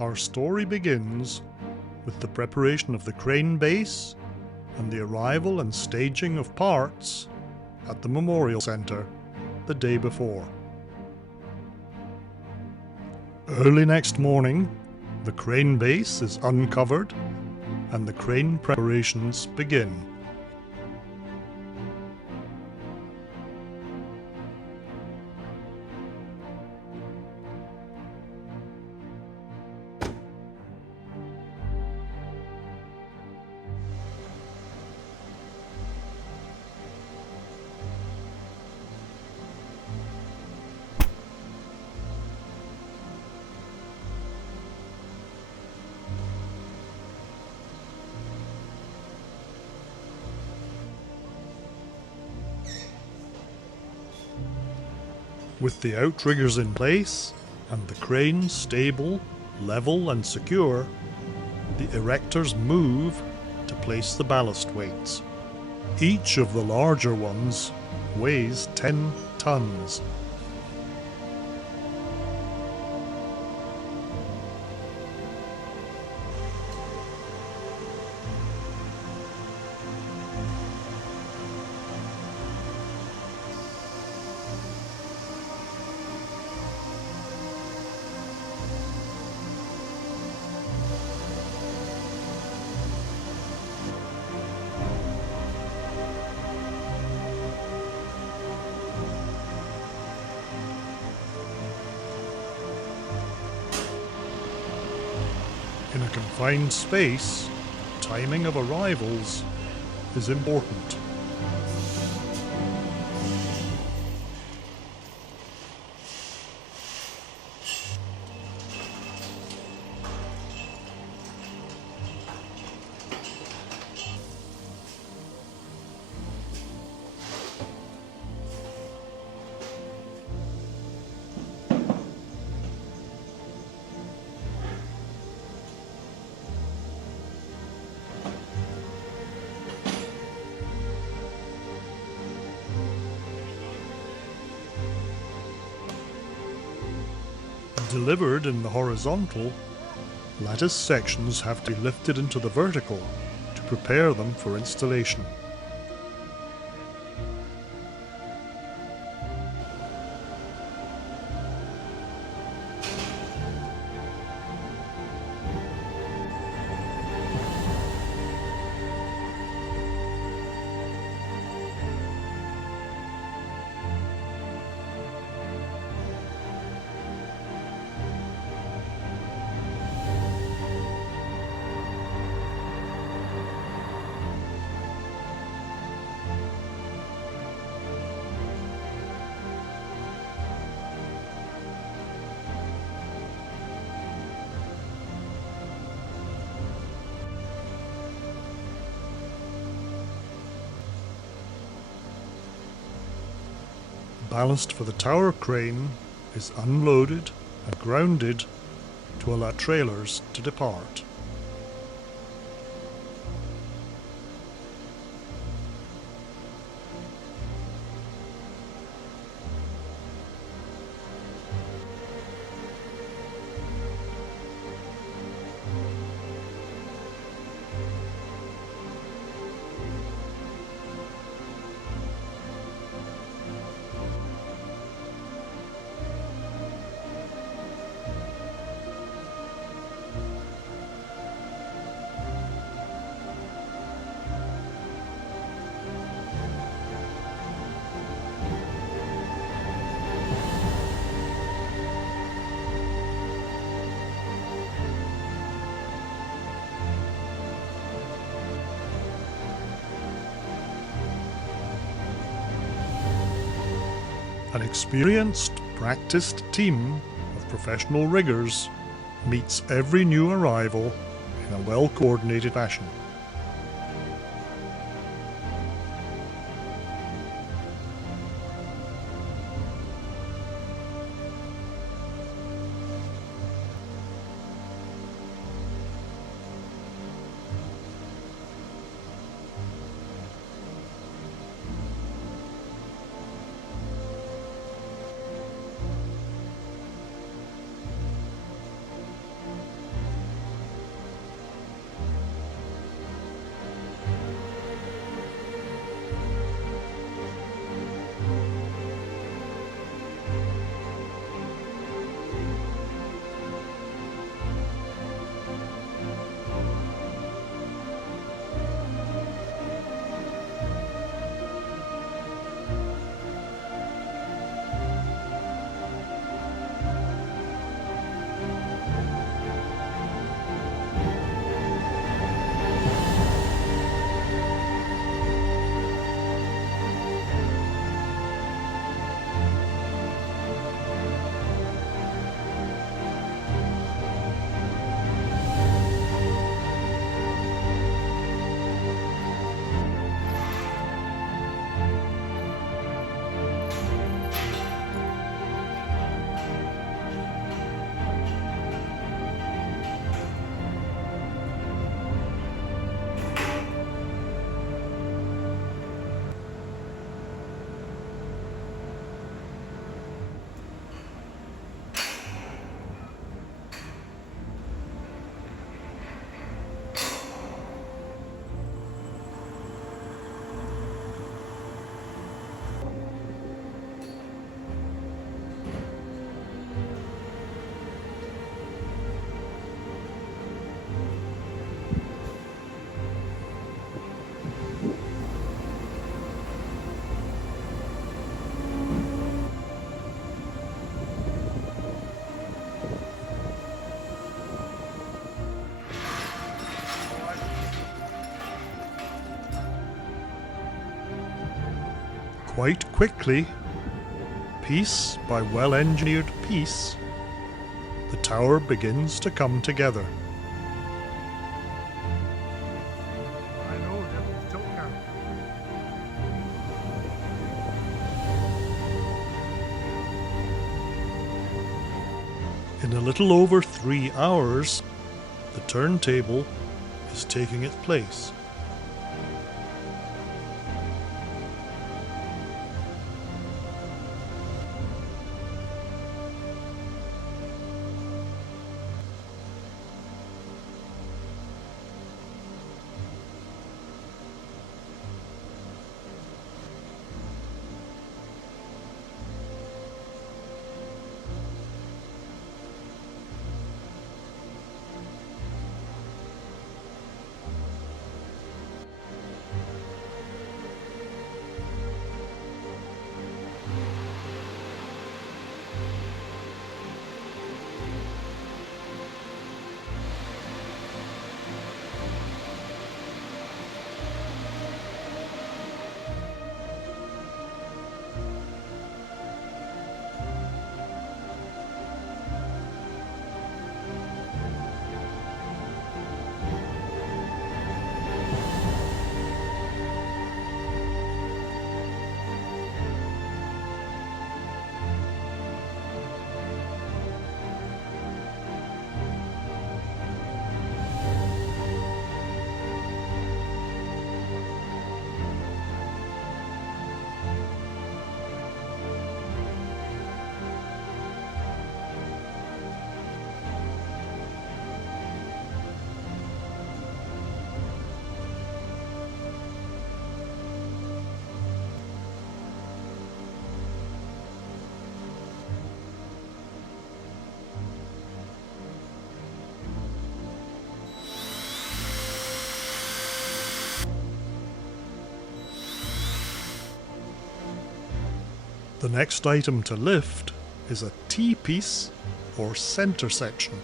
Our story begins with the preparation of the crane base and the arrival and staging of parts at the Memorial Centre the day before. Early next morning, the crane base is uncovered and the crane preparations begin. With the outriggers in place and the crane stable, level and secure, the erectors move to place the ballast weights. Each of the larger ones weighs 10 tons. In a confined space, timing of arrivals is important. Delivered in the horizontal, lattice sections have to be lifted into the vertical to prepare them for installation. Ballast for the tower crane is unloaded and grounded to allow trailers to depart. An experienced, practiced team of professional riggers meets every new arrival in a well-coordinated fashion. Quite quickly, piece by well-engineered piece, the tower begins to come together. I know, that still count. In a little over 3 hours, the turntable is taking its place. The next item to lift is a T-piece or center section.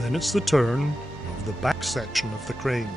Then it's the turn of the back section of the crane.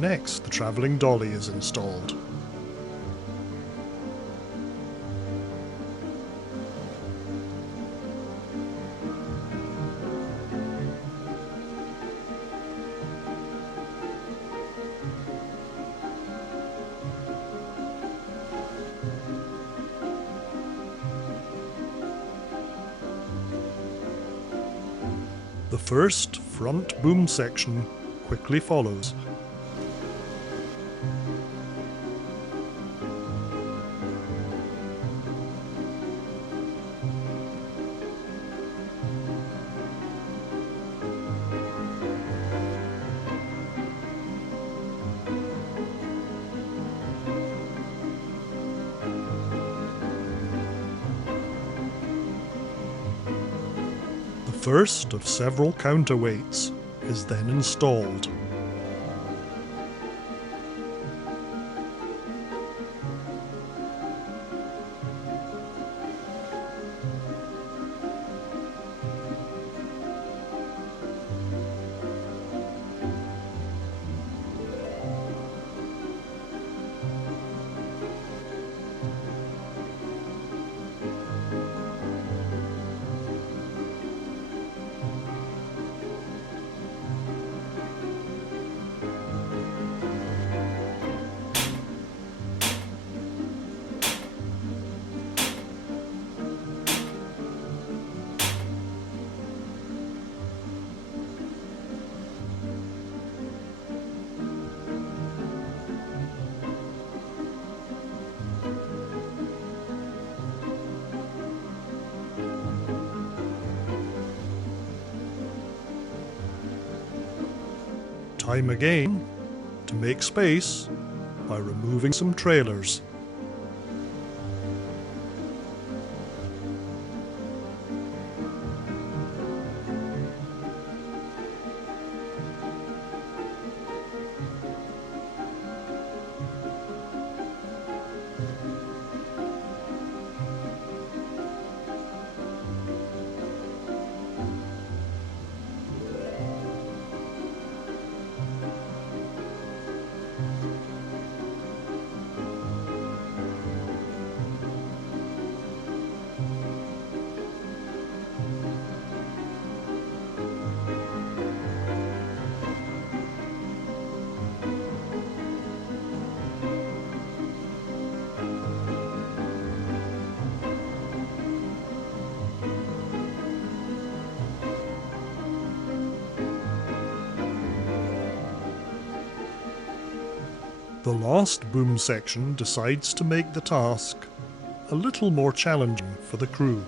Next, the travelling dolly is installed. The first front boom section quickly follows. The first of several counterweights is then installed. Time again to make space by removing some trailers. The last boom section decides to make the task a little more challenging for the crew.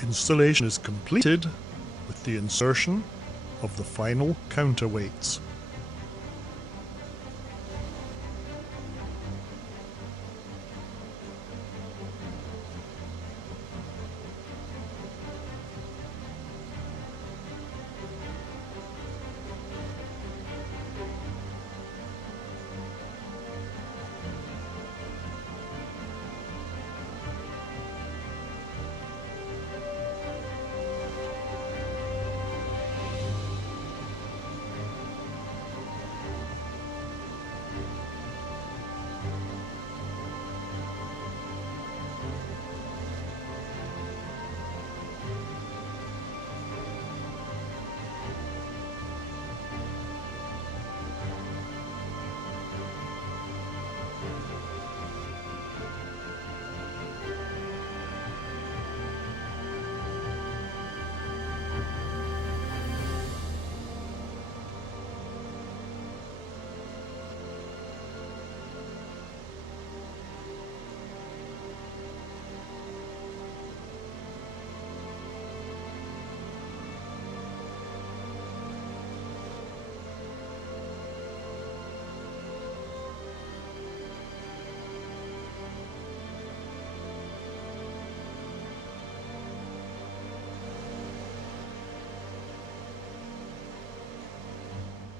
Installation is completed with the insertion of the final counterweights.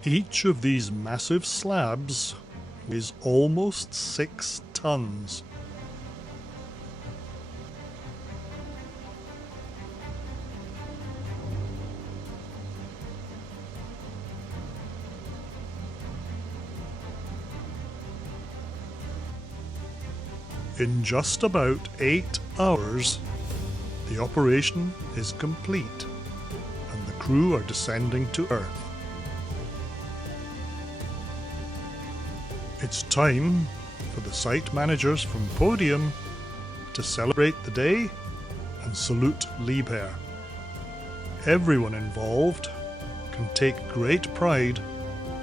Each of these massive slabs weighs almost 6 tons. In just about 8 hours, the operation is complete and the crew are descending to Earth. It's time for the site managers from Podium to celebrate the day and salute Liebherr. Everyone involved can take great pride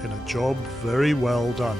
in a job very well done.